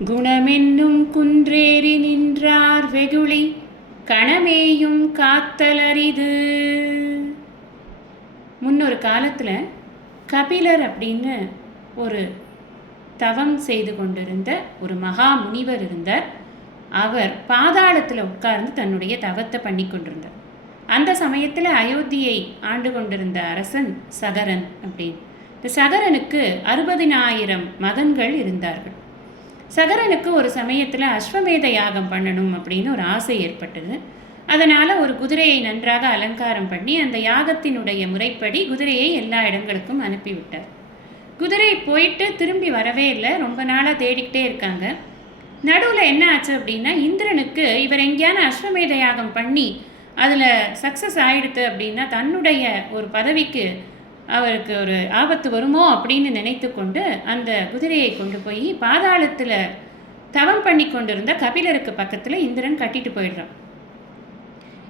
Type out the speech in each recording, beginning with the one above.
குணமென்னும் குன்றேறி நின்றார் வெகுளி கணமேயும் காத்தலரிது. முன்னொரு காலத்தில் கபிலர் அப்படின்னு ஒரு தவம் செய்து கொண்டிருந்த ஒரு மகா முனிவர் இருந்தார். அவர் பாதாளத்தில் உட்கார்ந்து தன்னுடைய தவத்தை பண்ணி கொண்டிருந்தார். அந்த சமயத்தில் அயோத்தியை ஆண்டு கொண்டிருந்த அரசன் சகரன் அப்படின்னு. இந்த சகரனுக்கு அறுபதினாயிரம் மகன்கள் இருந்தார்கள். சகரனுக்கு ஒரு சமயத்தில் அஸ்வமேத யாகம் பண்ணணும் அப்படின்னு ஒரு ஆசை ஏற்பட்டது. அதனால் ஒரு குதிரையை நன்றாக அலங்காரம் பண்ணி அந்த யாகத்தினுடைய முறைப்படி குதிரையை எல்லா இடங்களுக்கும் அனுப்பிவிட்டார். குதிரை போயிட்டு திரும்பி வரவே இல்லை. ரொம்ப நாளாக தேடிக்கிட்டே இருக்காங்க. நடுவில் என்ன ஆச்சு அப்படின்னா இந்திரனுக்கு இவர் எங்கேயான அஸ்வமேத யாகம் பண்ணி அதில் சக்ஸஸ் ஆயிடுத்து அப்படின்னா தன்னுடைய ஒரு பதவிக்கு அவருக்கு ஒரு ஆபத்து வருமோ அப்படின்னு நினைத்து கொண்டு அந்த குதிரையை கொண்டு போய் பாதாளத்தில் தவம் பண்ணி கொண்டிருந்த கபிலருக்கு பக்கத்தில் இந்திரன் கட்டிட்டு போயிடுறான்.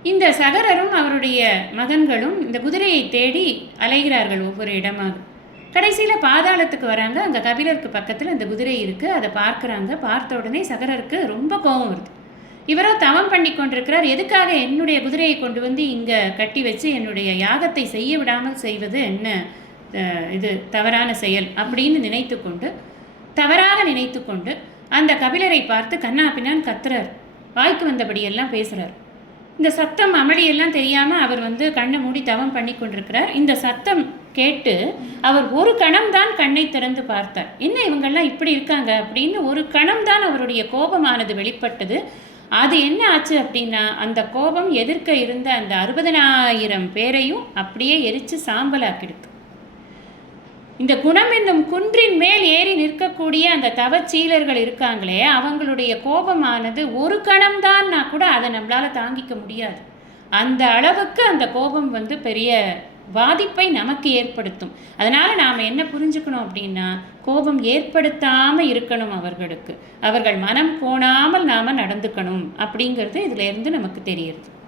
இந்த சகரரும் அவருடைய மகன்களும் இந்த குதிரையை தேடி அலைகிறார்கள் ஒவ்வொரு இடமாக. கடைசியில் பாதாளத்துக்கு வராங்க. அங்கே கபிலருக்கு பக்கத்தில் அந்த குதிரை இருக்குது அதை பார்க்குறாங்க. பார்த்த உடனே சகரருக்கு ரொம்ப கோபம் வருது. இவரோ தவம் பண்ணி கொண்டிருக்கிறார் எதுக்காக என்னுடைய குதிரையை கொண்டு வந்து இங்கே கட்டி வச்சு என்னுடைய யாகத்தை செய்ய விடாமல் செய்வது என்ன? இது தவறான செயல் அப்படின்னு நினைத்து கொண்டு தவறாக நினைத்து கொண்டு அந்த கபிலரை பார்த்து கண்ணா பின்னான்னு கத்துறார். வாய்க்கு வந்தபடியெல்லாம் பேசுகிறார் இந்த சத்தம் அமளியெல்லாம் தெரியாமல் அவர் வந்து கண்ணை மூடி தவம் பண்ணி கொண்டிருக்கிறார் இந்த சத்தம் கேட்டு அவர் ஒரு கணம்தான் கண்ணை திறந்து பார்த்தார். என்ன இவங்கெல்லாம் இப்படி இருக்காங்க அப்படின்னு ஒரு கணம்தான் அவருடைய கோபமானது வெளிப்பட்டது. அது என்ன ஆச்சு அப்படின்னா அந்த கோபம் எதிர்க்க இருந்த அந்த அறுபதனாயிரம் பேரையும் அப்படியே எரித்து சாம்பலாக்கிடுது இந்த குணம் என்னும் குன்றின் மேல் ஏறி நிற்கக்கூடிய அந்த தவச்சீலர்கள் இருக்காங்களே அவங்களுடைய கோபமானது ஒரு கணம்தான்னா கூட அதை நம்மளால் தாங்கிக்க முடியாது. அந்த அளவுக்கு அந்த கோபம் வந்து பெரிய பாதிப்பை நமக்கு ஏற்படுத்தும். அதனால நாம் என்ன புரிஞ்சுக்கணும் அப்படின்னா கோபம் ஏற்படுத்தாமல் இருக்கணும் அவர்களுக்கு. அவர்கள் மனம் கோணாமல் நாம் நடந்துக்கணும் அப்படிங்கிறது இதுல இருந்து நமக்கு தெரியுது